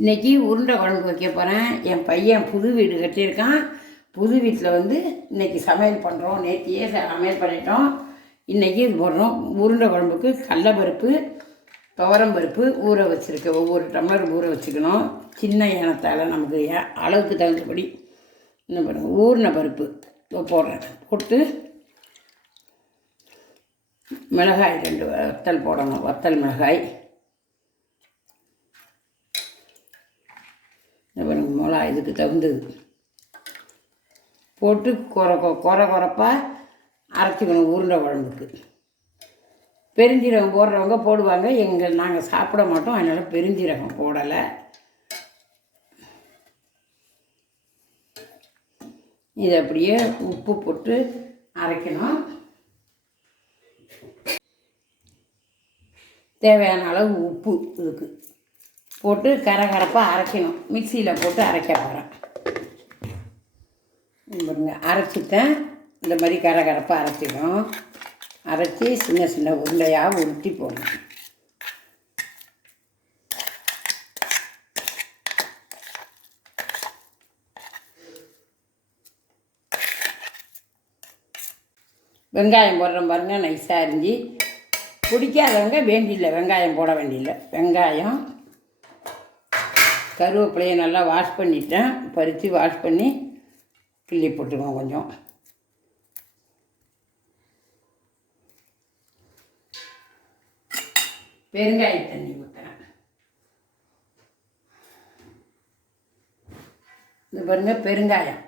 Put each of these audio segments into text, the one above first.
இன்றைக்கி உருண்டை குழம்பு வைக்க போகிறேன். என் பையன் புது வீடு கட்டியிருக்கான். புது வீட்டில் இன்றைக்கி சமையல் பண்ணுறோம். நேற்றியே சமையல் பண்ணிட்டோம். இன்றைக்கி இது போடுறோம். உருண்டை குழம்புக்கு கடலைப்பருப்பு, துவரம்பருப்பு ஊற வச்சுருக்கேன். ஒவ்வொரு டம்ளர் ஊற வச்சுக்கணும். சின்ன ஏனத்தால் நமக்கு அளவுக்கு தகுந்தபடி என்ன பண்ணுங்க. ஊறின பருப்பு போடுறேன். போட்டு மிளகாய் 2 வத்தல் போடணும். வத்தல் மிளகாய் மிளகா இதுக்கு தகுந்தது போட்டு குறப்பாக அரைச்சிக்கணும். உருண்டை குழம்புக்கு பெருஞ்சீரகம் போடுறவங்க போடுவாங்க. நாங்கள் சாப்பிட மாட்டோம், அதனால் பெருஞ்சீரகம் போடலை. இது அப்படியே உப்பு போட்டு அரைக்கணும். தேவையான அளவு உப்பு இதுக்கு போட்டு கரகரப்பாக அரைக்கணும். மிக்சியில் போட்டு அரைக்க போகிறேன். பாருங்க, அரைச்சிட்டேன். இந்த மாதிரி கரகரப்பாக அரைச்சிக்கணும். அரைச்சி சின்ன சின்ன உருண்டையாக உருட்டி போடணும். வெங்காயம் போடுறோம் பாருங்கள், நைஸாக அரிஞ்சு. பிடிக்காதவங்க வேண்டியில்லை, வெங்காயம் போட வேண்டியில்லை. வெங்காயம், கருவேப்பிலையை நல்லா வாஷ் பண்ணிட்டேன். பறித்து வாஷ் பண்ணி கிள்ளி போட்டுக்குவோம். கொஞ்சம் பெருங்காய தண்ணி ஊற்றுறேன். இது பாருங்கள், பெருங்காயம்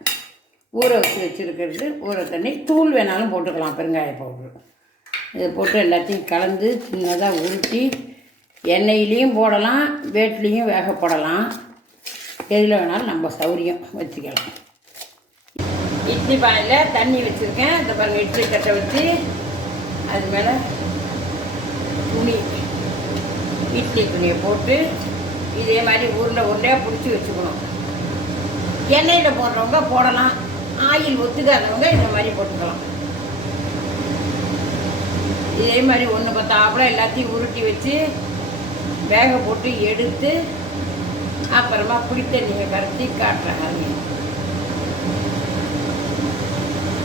ஊற வச்சுருக்கிறது. ஊற தண்ணி தூள் வேணாலும் போட்டுக்கலாம். பெருங்காய பவுடர் இதை போட்டு எல்லாத்தையும் கலந்து சின்னதாக உருட்டி எண்ணெயிலையும் போடலாம், வேட்லேயும் வேக போடலாம். எதில் வேணாலும் நம்ம சௌரியம் வச்சுக்கலாம். இட்லி பானையில் தண்ணி வச்சுருக்கேன். இந்த பாருங்கள், இட்லி கட்டை வச்சு அது மேலே துணி, இட்லி துணியை போட்டு இதே மாதிரி உருண்டையாக பிடிச்சி வச்சுக்கணும். எண்ணெயில் போடுறவங்க போடலாம், ஆயில் ஒத்துக்காதவங்க இந்த மாதிரி போட்டுக்கலாம். இதே மாதிரி ஒன்று பத்தாப்புல எல்லாத்தையும் உருட்டி வச்சு வேக போட்டு எடுத்து அப்புறமா புளித்தண்ணியை கரைச்சி காட்டுறாங்க.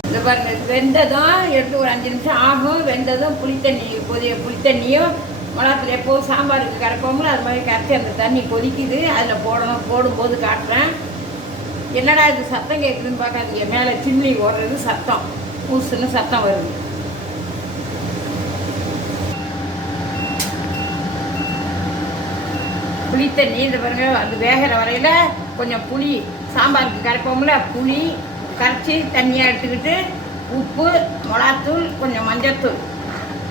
இந்த பாருங்க, வெந்ததும் எடுத்து ஒரு 5 நிமிஷம் ஆகும். வெந்ததும் புளித்தண்ணியும் மிளகாத்தில் எப்போது சாம்பாருக்கு கரைப்போங்களோ அது மாதிரி கரைச்சி அந்த தண்ணி கொதிக்குது. அதில் போடணும். போடும்போது காட்டுறேன். என்னடா இது சத்தம் கேட்குதுன்னு பார்க்காதீங்க, மேலே சிம்னி ஓடுறது சத்தம், ஊசுன்னு சத்தம் வருது. புளித்தண்ணி இந்த பாருங்க, அது வேகிற வரையில் கொஞ்சம் புளி, சாம்பாருக்கு கரைப்போம்ல, புளி கரைச்சி தண்ணியாக எடுத்துக்கிட்டு உப்பு, மிளகாத்தூள், கொஞ்சம் மஞ்சத்தூள்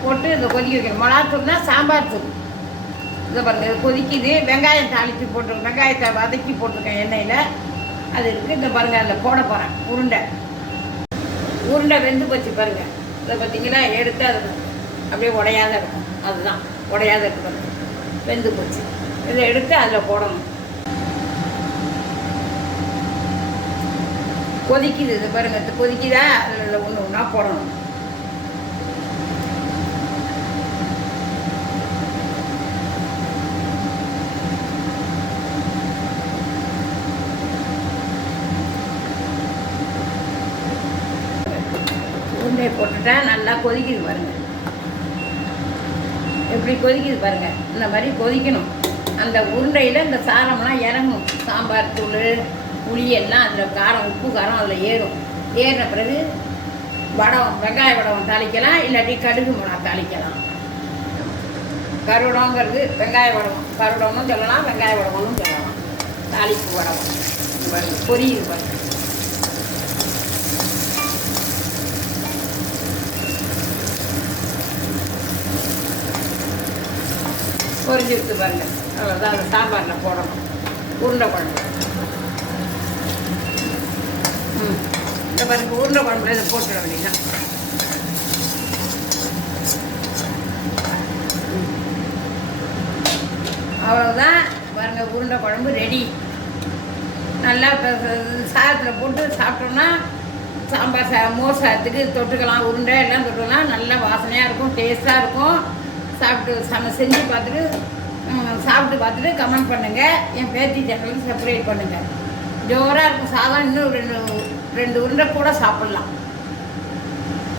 போட்டு இதை கொதிக்க வைக்கணும். மிளகாத்தூள்னா சாம்பார் தூள். இதை பாருங்கள், இது கொதிக்குது. வெங்காயம் தாளித்து போட்டுருக்கேன். வெங்காயத்தை வதக்கி போட்டிருக்கேன் எண்ணெயில். அது இருக்குது. இந்த பாருங்கள், அதில் போட போகிறேன். உருண்டை வெந்து போச்சு பாருங்கள். இதை பார்த்திங்கன்னா எடுத்து அது அப்படியே உடையாத இருக்கும். அதுதான் உடையாத இருக்கு பாருங்கள், வெந்து போச்சு. இதை எடுத்து அதில் போடணும். கொதிக்குது. இது பாருங்க, கொதிக்குதா? அதில் ஒன்று ஒன்றா போடணும். உருண்டை போட்டுட்டேன். நல்லா கொதிக்குது பாருங்க, எப்படி கொதிக்குது பாருங்க. இந்த மாதிரி கொதிக்கணும். அந்த உருண்டையில் இந்த சாரம்லாம் இறங்கும். சாம்பார் தூள், புளியெல்லாம் அதில் காரம், உப்பு காரம் அதில் ஏறும். ஏறின பிறகு வெங்காய வடகம் தாளிக்கலாம், இல்லாட்டி கடுகு மிளகா தாளிக்கலாம். கருவடங்கிறது வெங்காய வடகம், கருவடகமும் சொல்லலாம், வெங்காய வடகம்னு சொல்லலாம். தாளிப்பு வடகம் பொரியுது பாருங்க. பொரிஞ்சு எடுத்து பாருங்கள். அவ்வளோதான், அந்த சாம்பாரில் போடணும். உருண்டை குழம்பு இந்த பாருங்க, உருண்டை குழம்புல இதை போட்டுட வேண்டியதான். அவ்வளோதான் பாருங்கள், உருண்டை குழம்பு ரெடி. நல்லா சாதத்தில் போட்டு சாப்பிட்டோம்னா சாம்பார் மோர் சாதத்துக்கு தொட்டுக்கலாம். உருண்டை எல்லாம் தொட்டுக்கலாம். நல்லா வாசனையாக இருக்கும், டேஸ்ட்டாக இருக்கும். சாப்பிட்டு செஞ்சு பார்த்துட்டு சாப்பிட்டு பார்த்துட்டு கமெண்ட் பண்ணுங்கள். என் பேத்தி சேனலுக்கு சப்ஸ்கிரைப் பண்ணுங்கள். ஜோராக இருக்கும் சாதம், இன்னும் ரெண்டு உருண்டை கூட சாப்பிட்லாம்.